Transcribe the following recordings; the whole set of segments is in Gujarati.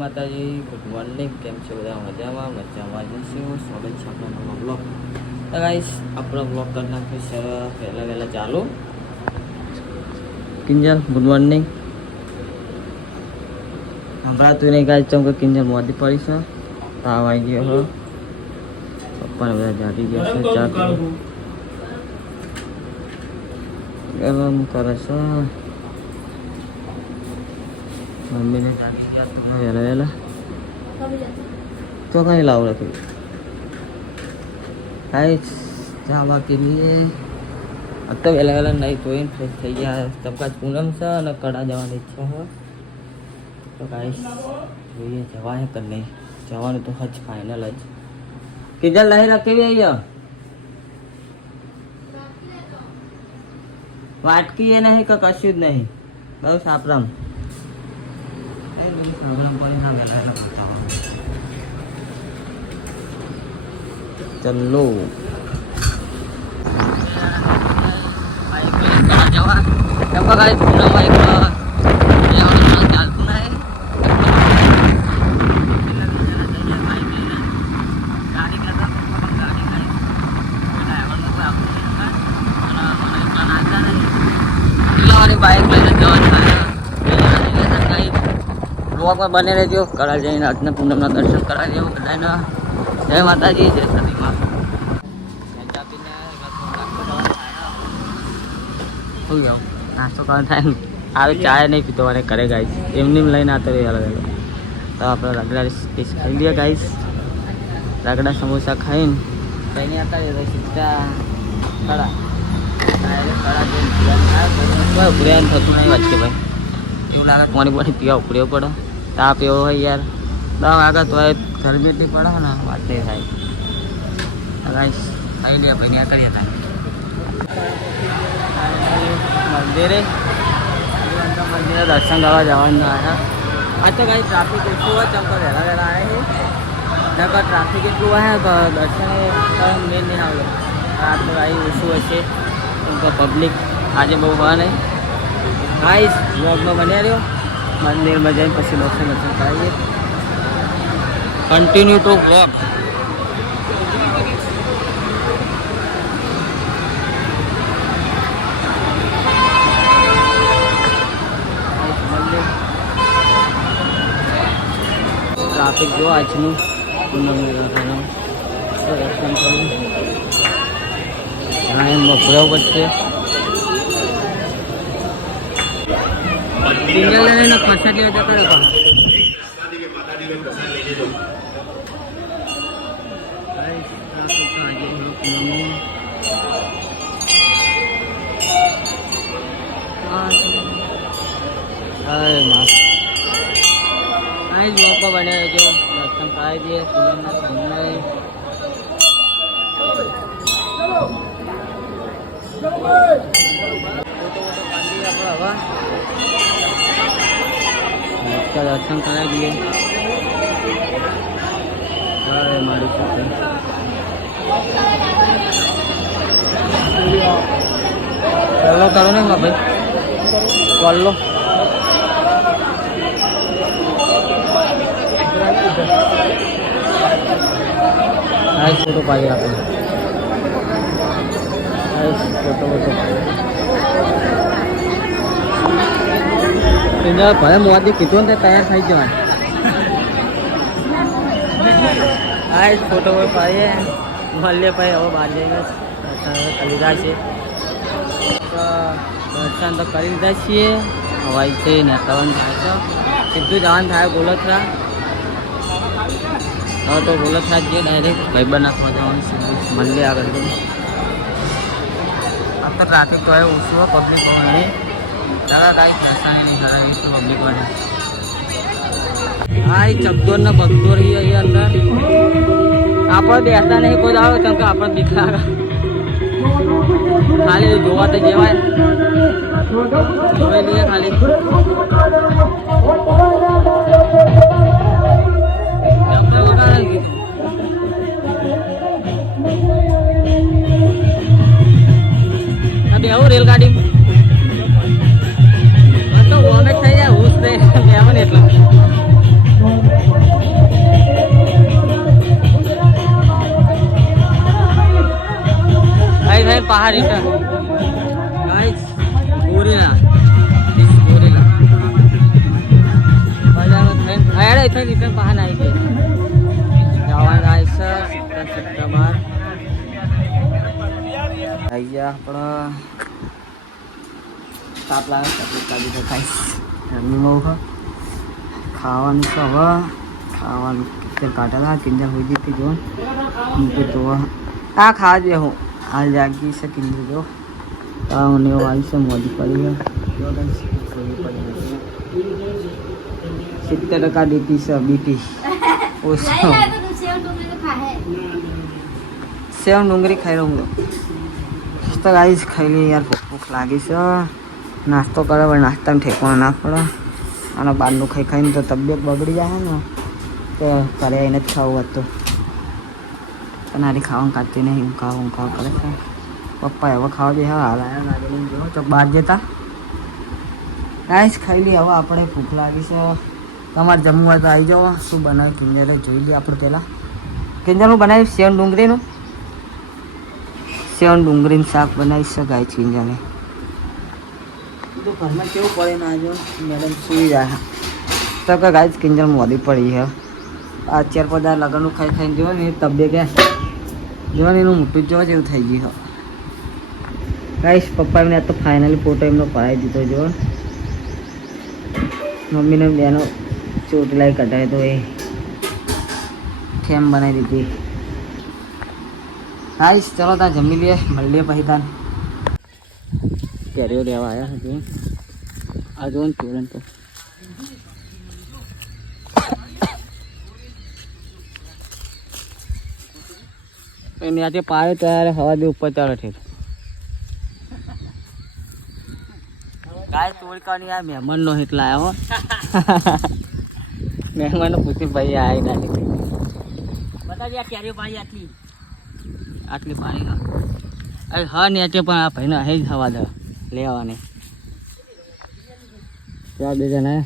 માતાજી, ગુડ મોર્નિંગ. કેમ છો બધા? મજામાં જઈશું. સ્વાગત છે આપણા નવા બ્લોગ. તો ગાઈસ આપણો બ્લોગ કરી નાખ્યું છે વહેલા ચાલુ. Kinjal good morning. સંભળાતું નહીં ગાઈસ, ચમ કે કિંજલ મોદી પડી છે, તાવ આવી ગયો હો. પપ્પાને બધા જાગી ગયા છે, ચા ગરમ કરે છે. મમ્મીને જાગી ગયા તો વહેલા તો કहीं लाओ रखी गाइस जावा के लिए अब तो वेला नहीं तो फ्रेश થઈ ગયા. તબકા પૂનમ છે અને કડા જવાની ઈચ્છા છે. તો ગાઈસ જોઈએ જવા હે કે નહીં. જવાનું તો હજ ફાઇનલ જ. કિંજલ નહીં રાખી અહીંયા વાટકી એ નહીં કે કશું જ નહીં. બહુ સાપરામ ચલો બાઇક લઈને બ્લોગમાં બને રહેજો. કરાલ જઈને આજના પૂનમના દર્શન કરાવી દેવું બધાને. જય માતાજી, જય સતીમાં. નાસ્તો કરવા થાય આવે ચાય નહીં પીતો અને કરે ગાઈસ એમની લઈને આતો રહે અલગ અલગ. તો આપણે રગડા ડીશ ખાઈ લઈએ ગાઈસ. રગડા સમોસા ખાઈને કઈને આતા રહે સીધા કડા ઉપડ્યા થતું નહીં વાંચકે ભાઈ. એવું લાગે પાણી પાણી પીવા ઉપડ્યો પડે. તાપ એવો હોય યાર 10 વાગે તો ગરમી એટલી પડે ને વાત નહીં થાય. ગાઈસ ખાઈ લે ભાઈ ત્યાં કરીએ હતા મંદિરે દર્શન કરવા જવાનું આવ્યા. આ તો ગાઈસ ટ્રાફિક એટલું હોય ચમકો વહેલા આવ્યા છે. નકર ટ્રાફિક એટલું હોય તો દર્શન મેન નહીં આવે. રાત તો ગાઈ ઓછું હશે તો પબ્લિક આજે બહુ હોય નહીં. ગાઈસ બ્લોગમાં બન્યા રહ્યો. મંદિરમાં જઈને પછી દર્શન કરાવીએ. Continue two blog. ટ્રાફિક જો આજનું દર્શન થયું. હા એમ બપોરા પડશે. પ્રસાદ લેવા જતો રહ્યો. બને જો દર્શન કરાવી દઈએ પૂનમના પૂનમ. દર્શન કરાવી દઈએ. મારી પહેલો કરો ને ભાઈ કોલ્લો ફોટો પાડી આપે. ફોટો ભાઈ મોદી કીધું ને તૈયાર થઈ જવાનું. હા ફોટો પાડીએ મળીએ ભાઈ. હવે બહાર જઈને કરી લીધા છે. દર્શન તો કરી લીધા છીએ. હવાઈ છે નેતાવાનું થાય તો સીધું જવાનું થાય ગોલથરા. હવે તો ગોલથરા જઈએ ડાયરેક્ટ ભાઈબંધ નાખવા જવાનું સીધું મળીએ આગળ. આ તો ટ્રાફિક તો ઓછું હોય પબ્લિક નહીં. ચાલો કાંઈ દર્શન નહીં કરાવીશું પબ્લિક માટે. હા એ ચકદોર ને બગદોર અહીં અંદર આપણે બેસતા નહીં કોઈ આવે કેમ કે આપણે બીક લાગે. ખાલી જોવા તો જવાય. જોઈ લઈએ ખાલી. બેહું રેલગાડી તો વોમેટ થઈ જાય. હું જ નહીં બેહું ને એટલે પાહા રિટર્ન ગાઈસ ગોરેલા ગોરેલા બજારમાં થઈને આયા થઈ રિટર્ન પાહા ના આવી ગયા જવાન ગાઈસ 17 સપ્ટેમ્બર આવી ગયા આપણા તાપ લાગે તકલીફ કાઢી તો ગાઈસ ગરમીમાં ખાવાનું તો હવે ખાવાનું પિક્ચર કાઢેલા કિંજર હોઈ જતી જો મૂકે તો આ ખાવા દે હું હાલ જાગી છે કિંજર જો મને આવી છે મોડી પડી છે 70% ડીપી છે બીપી ઓછો સેવ ડુંગળી ખાઈ રહું તો ગાઈસ ખાઈ લઈએ યાર ભૂખ લાગી છે નાસ્તો કરે પણ નાસ્તામાં ઠેકવાનો ના પડે અને બહારનું ખાઈ ખાઈને તો તબિયત બગડી જાય ને તો ઘરે આવીને જ ખાવું હતું પણ આરી ખાવાનું કાઢતી નહીં ઊંઘા કરે છે પપ્પા હવે ખાવા દે હા હાલ આવ્યા ગાડી લઈને જો તો બહાર જતા ગાઈસ ખાઈ લઈએ હવે આપણે ભૂખ લાગી છે તમારે જમવું હોય તો આવી જાઓ શું બનાવ્યું કિંજરે જોઈ લઈએ આપણે પહેલાં કિંજરનું બનાવ્યું સેવ ડુંગળીનું શાક બનાવી છે ગાય કિંજરે તો ઘરમાં કેવું પડે ને આજે મેડમ સુઈ જાય તો કે ગાય કિંજર મોદી પડી છે આ 4-5 લગ્નનું ખાઈ ખાઈને જોવા ને તબિયત જોવા ને એનું મોટું જોવા જેવું થઈ ગયું ગાઈસ પપ્પાને તો ફાઇનલી ફોટો એમનો પડાવી દીધો જો મમ્મીને બેનો ચોટલાઈ કઢાય તો એ ઠેમ બનાવી દીધી ગાઈસ ચલો ત્યાં જમી લઈએ મળીએ પછી તાન કેરીઓ લેવા આવ્યા હજુ આ જો ને ચોરણ તો એની આજે પાયો ત્યારે હવા દે ઉપર ચાલે છે ગાય તોડકાની આ મહેમાન નો હિત લાયા હો મહેમાન પૂછી ભાઈ આવી ના બતાવી આ કેરીઓ પાડી આટલી પાડી અરે હા ને પણ આ ભાઈને હે જ હવા દે લેવાની ત્યાં બે જણા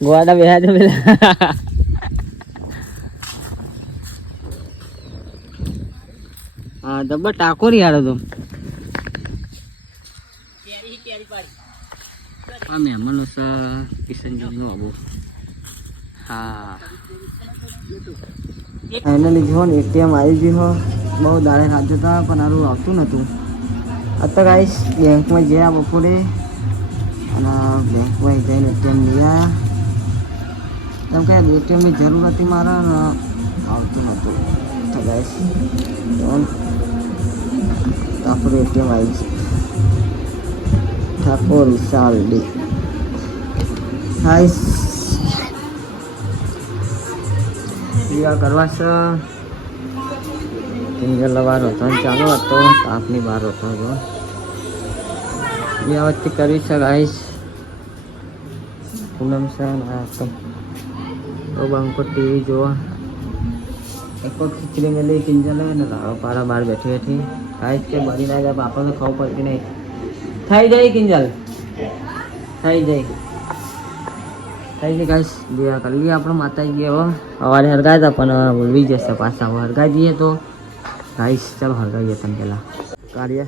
ગોવાડા બેહા દે પેલા હા જબ્બર ટાકોરી યાર તો હા મહેમાનો છે કિશનજીનું આબુ હા ફાઇનલી જો ને એટીએમ આવી ગયું બહુ દાડે રાખ્યો હતા પણ સારું આવતું નહોતું અત્યારે આવીશ બેંકમાં ગયા બપોરે અને બેંકમાં જઈને એટીએમ લઈ આવ્યા એમ કે એટીએમની જરૂર હતી મારે ને આવતું નહોતું તો ગાઈશ ઠાકોર એટીએમ આવી છે ઠાકોર વિશાલ ડી હાઈસ બીજા કરવા છે લવાર હતો ચાલુ હતો તાપની બહાર હતો જો બે વચ્ચે કરી છે ગાઈસ પૂનમ છે તો બંકો ટીવી જોવા એક ખીચડી મેં લઈ કિંજલ ને લાડો પારા બહાર બેઠી ગાઈસ કે બની ના જાય બાપાને ખાવું પડતી નહીં થઈ જાય કિંજલ થઈ જાય ગાઈસ બે કરી લઈએ આપણે માતાજી ગયા સવારે હરગાય હતા પણ ભૂલવી જશે પાછા હરગાઈ દઈએ તો ગાઈસ ચાલો હરગાઈએ તમે પેલા કાર્ય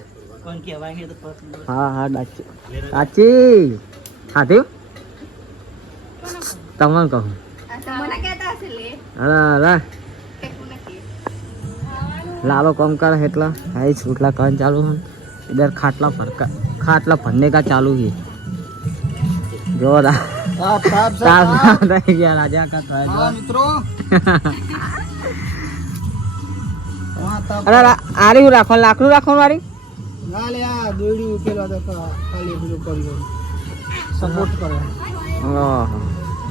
હા સાચી ખાધું તમને કહું હા લાલો કમ કરે એટલા ગાઈસ ઉઠલા કન ચાલુ હન इधर खाटला भरने का चालू है जो गया राजा का तो है मित्रों अरे आ रही राखो लाकड़ू राखो मारी ना ले आ दोड़ी उकेला तो खाली बिलो करियो सपोर्ट करे हां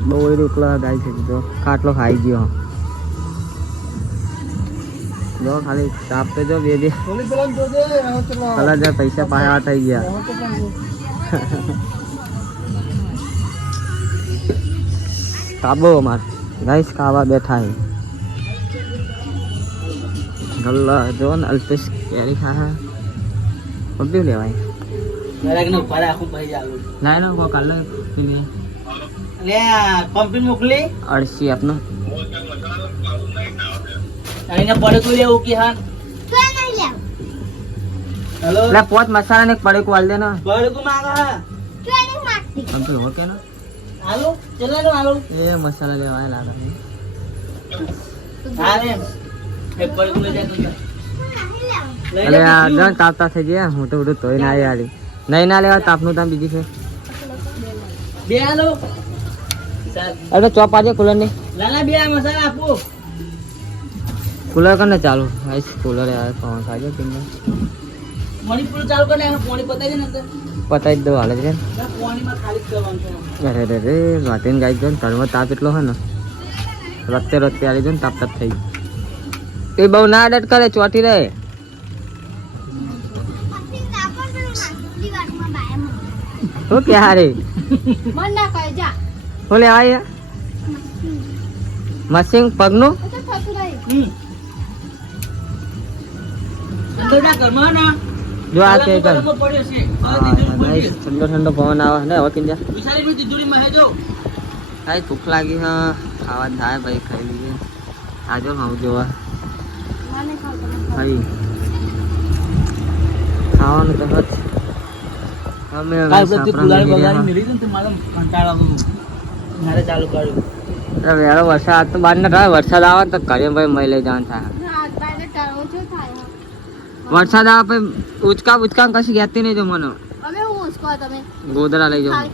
दोड़ी उकेला गाय છે તો ખાટલો ખાઈ ગયો જો ખાલી સાપ તો જો બે કલર જે પૈસા પાયા થઈ ગયા કાબો અમાર ગાઈસ ખાવા બેઠા હે ગલ્લા જો ને અલ્પેશ કેરી ખા પબ્યું લેવાય દરેક નો પર આખું પઈ જાલું ના ના કો કાલે પીલી લે કંપની મોકલી અડસી આપનો અહીંને પડે કોઈ લેવું કે હા હેલો એટલે પોચ મસાલા ને પડેક વાળ દે ને બળગું માંગા આમ તો હો કે ને હાલો ચલાનો હાલો એ મસાલા લેવા લાગે હાલે એક બળગું લઈ જા તું અલે આ દન તાપતા થઈ ગયા હું તો બધું તોય ના આલી નહીં ના લેવા તાપનું તાપ બીજી છે બે હાલો અરે ચોપ આજે કુલર ની લાલા બે મસાલા આપો કુલર કરને ચાલુ આઈસ કુલર યાર પવન ખાજો કિન્ને મણિપુર ચાલુ કરીને એમાં પાણી પતાવી દે ને તો પતાઈ જ દો હાલે છે ના પાણીમાં ખાલી જ કરવાનું છે અરે રે રે વાટીને ગાઈ ગયો તળમાં તાપ એટલો હે ને રત્તે રત્તે આવી ગયો ને તાપ તાપ થઈ એ બહુ ના અડટ કરે ચોટી રહે શું કે હારે શું લેવા યાર મશીન પગનું અંદર ના ઘરમાં ના જો આ કે કર પડ્યો છે ઠંડો ઠંડો પવન આવે ને હવે કિંજા વિશાલી ની તિજોરીમાં હે જો હા ભૂખ લાગી હા ખાવા થાય ભાઈ ખાઈ લઈએ આજો ખાવું જોવા ભાઈ ખાવાનું તો હજ અમે કાલ પ્રતિ કુલાર બગાડી મિલી ને તો મારે કંટાળ આવતો મારે ચાલુ કર્યું અરે વેળો વરસાદ તો બહાર ના થાય વરસાદ આવે તો ઘરે ભાઈ મય લઈ જવાનું થાય વરસાદ આવે પછી ઉચકા ઉચકા કશી ગેતી નહીં જો મને ગોદરા લઈ જાઉં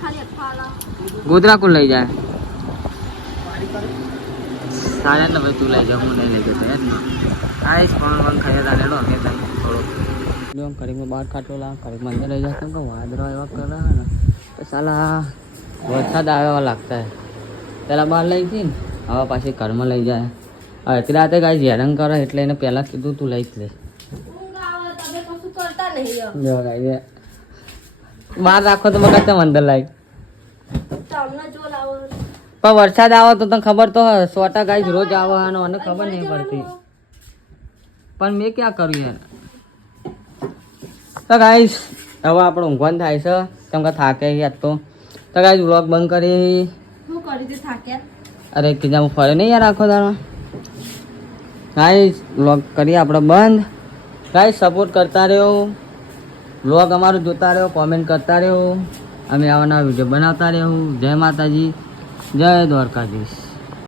ગોદરા કોણ લઈ જાય સારા ને ભાઈ તું લઈ જાઉં હું નહીં લઈ જતો યાર ને આઈશ પણ ખાઈ તા લેડો કે તને થોડો જો ઘડીમાં બહાર કાઢો લા ઘડીમાં અંદર લઈ જતો તો વાદળો એવા કરે ને તો સાલા વરસાદ આવેવા લાગતા હે પેલા બહાર લઈ જઈ ને હવે પાછી ઘરમાં લઈ જાય અડધી રાતે કાંઈ હેરાન કરે એટલે એને પહેલાં કીધું તું લઈ જ લે જો ગાઈ બહાર રાખો તો મગજ તમે અંદર લાવી પણ વરસાદ આવે તો તને ખબર તો હોય 100 ગાઈસ રોજ આવવાનો અને ખબર નહીં પડતી પણ મેં ક્યાં કર્યું યાર તો ગાઈસ હવે આપણે ઊંઘવાનું થાય છે કેમ કે થાકે યાદ તો ગાઈસ વ્લોગ બંધ કરી અરે કીધા હું ફરે નહીં યાર આખો દાડો ગાઈસ વ્લોગ કરીએ આપણે બંધ ગાઈસ સપોર્ટ કરતા રહ્યો વ્લોગ અમારું જોતા રહ્યો કોમેન્ટ કરતા રહ્યો અમે આવા નવા વિડીયો બનાવતા રહ્યો જય માતાજી જય દ્વારકાધીશ